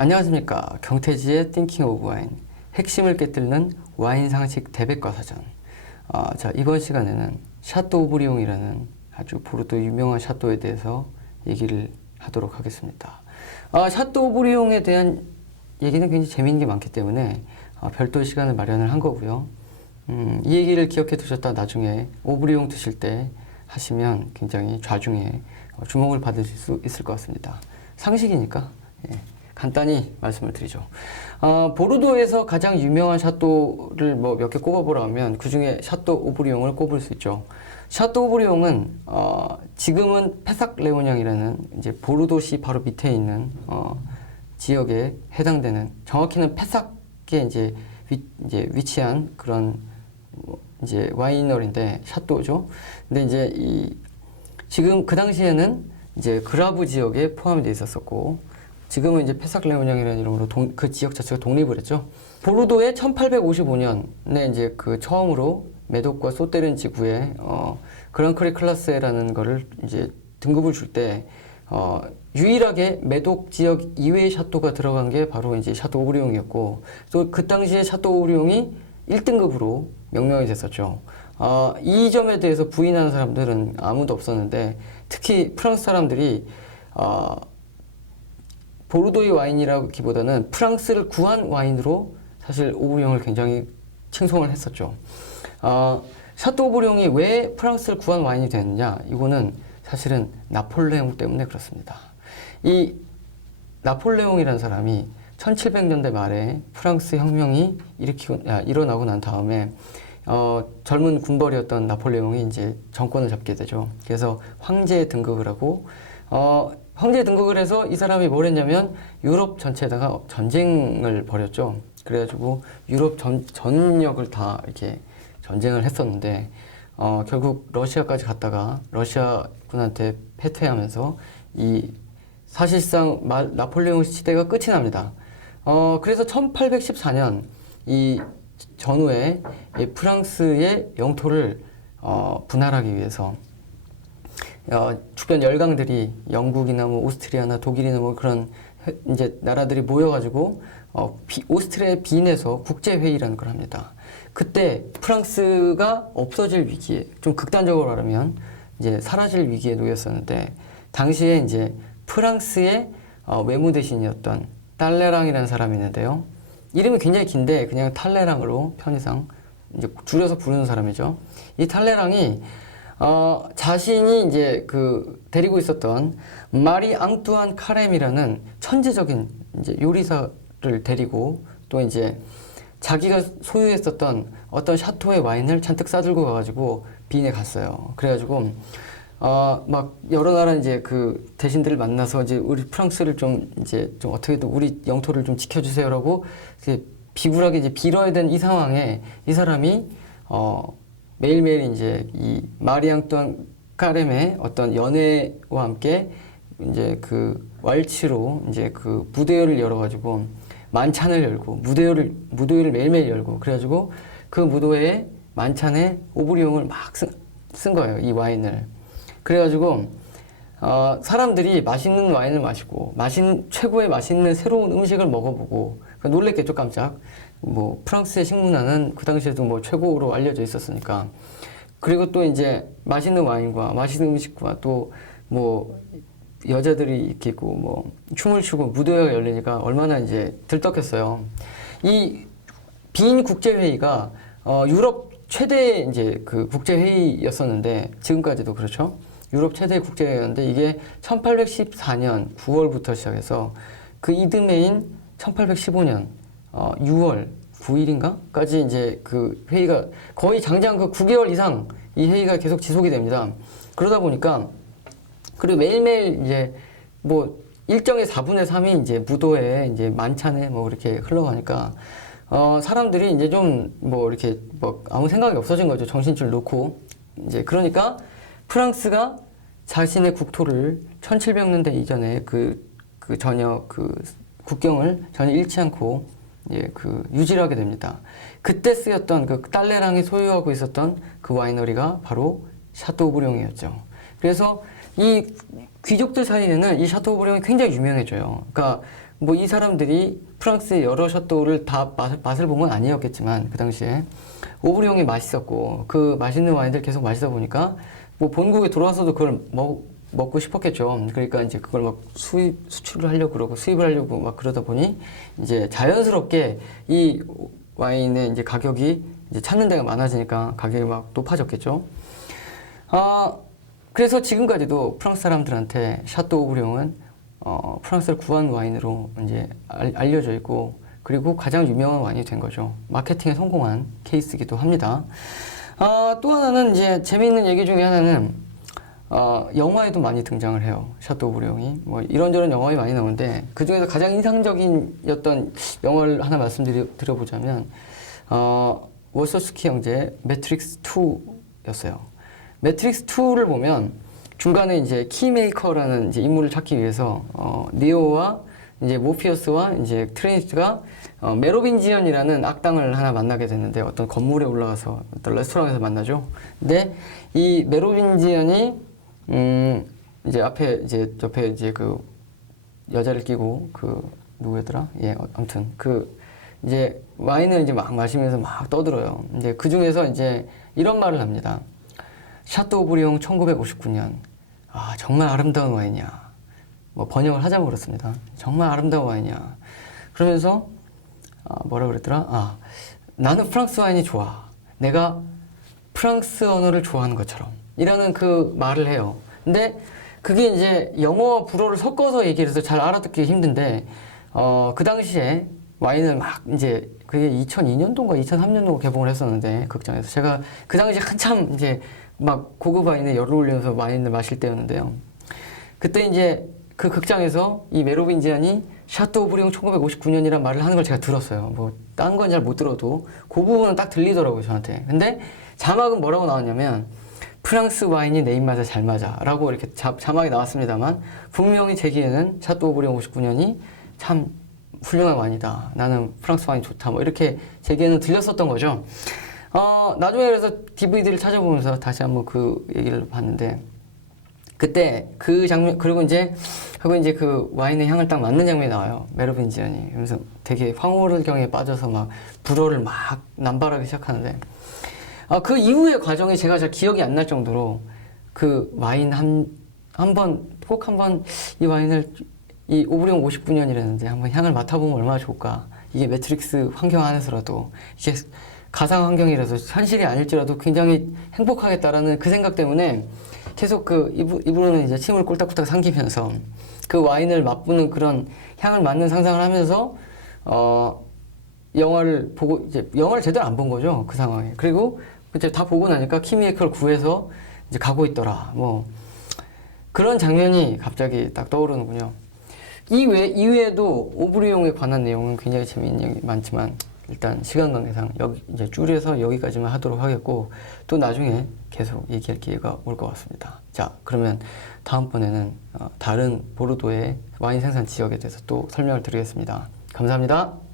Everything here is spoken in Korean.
안녕하십니까. 경태지의 Thinking of Wine. 핵심을 깨뜨리는 와인 상식 대백과 사전. 어, 자, 이번 시간에는 샤또 오브리옹이라는 아주 보르도 유명한 샤또에 대해서 얘기를 하도록 하겠습니다. 아, 샤또 오브리옹에 대한 얘기는 굉장히 재미있는 게 많기 때문에 어, 별도의 시간을 마련을 한 거고요. 음, 이 얘기를 기억해 두셨다 나중에 오브리옹 드실 때 하시면 굉장히 좌중에 어, 주목을 받으실 수 있을 것 같습니다. 상식이니까 예, 간단히 말씀을 드리죠. 어, 보르도에서 가장 유명한 샤또를 뭐 몇 개 꼽아보라 하면 그 중에 샤또 오브리옹을 꼽을 수 있죠. 샤또 오브리옹은 어, 지금은 페삭 레오냥이라는 이제 보르도시 바로 밑에 있는 어, 지역에 해당되는 정확히는 페삭에 이제 위, 이제 위치한 그런 뭐 이제 와이너리인데 샤또죠. 근데 이제 이 지금 그 당시에는 이제 그라브 지역에 포함이 돼 있었었고 지금은 이제 페삭레오냥이라는 이름으로 동- 그 지역 자체가 독립을 했죠. 보르도에 1855년에 이제 그 처음으로 메독과 소테른 지구에 어 그랑크리 클라스라는 거를 이제 등급을 줄때 어 유일하게 메독 지역 이외의 샤또가 들어간 게 바로 이제 샤또 오브리옹이었고 또 그 당시에 샤또 오브리옹이 1등급으로 명명이 됐었죠. 아, 이 점에 대해서 부인하는 사람들은 아무도 없었는데 특히 프랑스 사람들이 아, 보르도의 와인이라기보다는 프랑스를 구한 와인으로 사실 오브리옹을 굉장히 칭송을 했었죠. 아, 샤또 오브리옹이 왜 프랑스를 구한 와인이 됐느냐? 이거는 사실은 나폴레옹 때문에 그렇습니다. 이 나폴레옹이라는 사람이 1700년대 말에 프랑스 혁명이 일으키고, 아, 일어나고 난 다음에 어, 젊은 군벌이었던 나폴레옹이 이제 정권을 잡게 되죠. 그래서 황제 등극을 하고 어, 황제 등극을 해서 이 사람이 뭘 했냐면 유럽 전체에다가 전쟁을 벌였죠. 그래가지고 유럽 전, 전역을 다 이렇게 전쟁을 했었는데 어, 결국 러시아까지 갔다가 러시아군한테 패퇴하면서 이 사실상 마, 나폴레옹 시대가 끝이 납니다. 어, 그래서 1814년 이 전후에 이 프랑스의 영토를 어, 분할하기 위해서 어, 주변 열강들이 영국이나 뭐 오스트리아나 독일이나 뭐 그런 해- 이제 나라들이 모여가지고 어, 비, 오스트리아 빈에서 국제 회의라는 걸 합니다. 그때 프랑스가 없어질 위기에 좀 극단적으로 말하면 이제 사라질 위기에 놓였었는데 당시에 이제 프랑스의 어, 외무 대신이었던 딸레랑이라는 사람이 있는데요. 이름이 굉장히 긴데 그냥 탈레랑으로 편의상 이제 줄여서 부르는 사람이죠. 이 탈레랑이 어, 자신이 이제 그 데리고 있었던 마리 앙뚜안 카렘이라는 천재적인 이제 요리사를 데리고 또 이제 자기가 소유했었던 어떤 샤토의 와인을 잔뜩 싸들고 가가지고 빈에 갔어요. 그래가지고 어, 막 여러 나라 이제 그 대신들을 만나서 이제 우리 프랑스를 좀 이제 좀 어떻게든 우리 영토를 좀 지켜주세요라고 비굴하게 이제 빌어야 되는 이 상황에 이 사람이 어, 매일매일 이제 이 마리앙 또한 카렘의 어떤 연애와 함께 이제 그 왈츠로 이제 그 무대회를 열어가지고 만찬을 열고 무대회를 무대회를 매일매일 열고 그래가지고 그 무도회에 만찬에 오브리옹을 막쓴 거예요 이 와인을. 그래가지고 어, 사람들이 맛있는 와인을 마시고 맛있는 최고의 맛있는 새로운 음식을 먹어보고 그러니까 놀랬겠죠 깜짝 뭐 프랑스의 식문화는 그 당시에도 뭐 최고로 알려져 있었으니까 그리고 또 이제 맛있는 와인과 맛있는 음식과 또 뭐 여자들이 이렇게 있고 뭐 춤을 추고 무대가 열리니까 얼마나 이제 들떴겠어요. 이 빈 국제 회의가 어, 유럽 최대 이제 그 국제 회의였었는데 지금까지도 그렇죠. 유럽 최대 국제 회의였는데 이게 1814년 9월부터 시작해서 그 이듬해인 1815년 어, 6월 9일인가까지 이제 그 회의가 거의 장장 그 9개월 이상 이 회의가 계속 지속이 됩니다. 그러다 보니까 그리고 매일매일 이제 뭐 일정의 4분의 3이 이제 무도에 이제 만찬에 뭐 이렇게 흘러가니까 어 사람들이 이제 좀 뭐 이렇게 뭐 아무 생각이 없어진 거죠. 정신줄 놓고 이제 그러니까 프랑스가 자신의 국토를 1700년대 이전에 그, 그 전혀 그 국경을 전혀 잃지 않고 예, 그 유지를 하게 됩니다. 그때 쓰였던 그 딸레랑이 소유하고 있었던 그 와이너리가 바로 샤토브룡이었죠. 그래서 이 귀족들 사이에는 이 샤토브룡이 굉장히 유명해져요. 그러니까 뭐 이 사람들이 프랑스의 여러 샤또를 다 맛을, 맛을 본건 아니었겠지만 그 당시에 오브리옹이 맛있었고 그 맛있는 와인들 계속 마시다 보니까 뭐 본국에 돌아와서도 그걸 먹, 먹고 싶었겠죠. 그러니까 이제 그걸 막 수입 수출을 하려고 그러고 수입을 하려고 막 그러다 보니 이제 자연스럽게 이 와인의 이제 가격이 이제 찾는 데가 많아지니까 가격이 막 높아졌겠죠. 아 그래서 지금까지도 프랑스 사람들한테 샤또 오브리옹은 어, 프랑스를 구한 와인으로 이제 알, 알려져 있고 그리고 가장 유명한 와인이 된 거죠. 마케팅에 성공한 케이스이기도 합니다. 아, 또 하나는 이제 재미있는 얘기 중에 하나는 어, 영화에도 많이 등장을 해요. 오브리옹이 뭐 이런저런 영화에 많이 나오는데 그 중에서 가장 인상적인였던 영화를 하나 말씀드려보자면 어, 워서스키 형제 매트릭스 2였어요. 매트릭스 2를 보면 중간에 이제 키메이커라는 이제 인물을 찾기 위해서 어, 니오와 이제 모피어스와 이제 트레니스가 어, 메로빈지언이라는 악당을 하나 만나게 되는데 어떤 건물에 올라가서 어떤 레스토랑에서 만나죠. 근데 이 메로빈지언이 음 이제 앞에 이제 옆에 이제 그 여자를 끼고 그 누구였더라? 예, 어, 아무튼 그 이제 와인을 이제 막 마시면서 막 떠들어요. 이제 그 중에서 이제 이런 말을 합니다. 샤또 오브리옹 1959년. 아, 정말 아름다운 와인이야. 뭐 번역을 하자고 그렇습니다. 정말 아름다운 와인이야. 그러면서 아, 뭐라 그랬더라? 아, 나는 프랑스 와인이 좋아. 내가 프랑스 언어를 좋아하는 것처럼. 이라는 그 말을 해요. 근데 그게 이제 영어와 불어를 섞어서 얘기를 해서 잘 알아듣기 힘든데, 어, 그 당시에 와인을 막 이제 그게 2002년도인가 2003년도 개봉을 했었는데, 극장에서. 제가 그 당시에 한참 이제 막 고급 와인에 열을 올리면서 와인을 마실 때였는데요. 그때 이제 그 극장에서 이 메로빈지안이 샤또 오브리옹 1959년이란 말을 하는 걸 제가 들었어요. 뭐 딴 건 잘 못 들어도 그 부분은 딱 들리더라고요 저한테. 근데 자막은 뭐라고 나왔냐면 프랑스 와인이 내 입맛에 잘 맞아라고 이렇게 자, 자막이 나왔습니다만 분명히 제기에는 샤또 오브리옹 59년이 참 훌륭한 와인이다. 나는 프랑스 와인이 좋다. 뭐 이렇게 제기에는 들렸었던 거죠. 어, 나중에 그래서 DVD를 찾아보면서 다시 한번 그 얘기를 봤는데 그때 그 장면 그리고 이제 하고 이제 그 와인의 향을 딱 맡는 장면이 나와요. 메로빈지안이. 그러면서 되게 황홀경에 빠져서 막 불어를 막 남발하기 시작하는데. 아, 그 이후의 과정이 제가 잘 기억이 안 날 정도로 그 와인 한 한 번 꼭 한 번 이 와인을 이 오브리옹 59년이라는데 한번 향을 맡아보면 얼마나 좋을까. 이게 매트릭스 환경 안에서라도 이게 가상 환경이라서 현실이 아닐지라도 굉장히 행복하겠다라는 그 생각 때문에 계속 그 이분은 이제 침을 꼴딱꼴딱 삼키면서 그 와인을 맛보는 그런 향을 맡는 상상을 하면서 어 영화를 보고 이제 영화를 제대로 안 본 거죠 그 상황에. 그리고 이제 다 보고 나니까 키미에크를 구해서 이제 가고 있더라 뭐. 그런 장면이 갑자기 딱 떠오르는군요. 이외 이외에도 오브리용에 관한 내용은 굉장히 재미있는 얘기 많지만 일단 시간 관계상 여기 이제 줄여서 여기까지만 하도록 하겠고 또 나중에 계속 얘기할 기회가 올 것 같습니다. 자 그러면 다음번에는 어, 다른 보르도의 와인 생산 지역에 대해서 또 설명을 드리겠습니다. 감사합니다.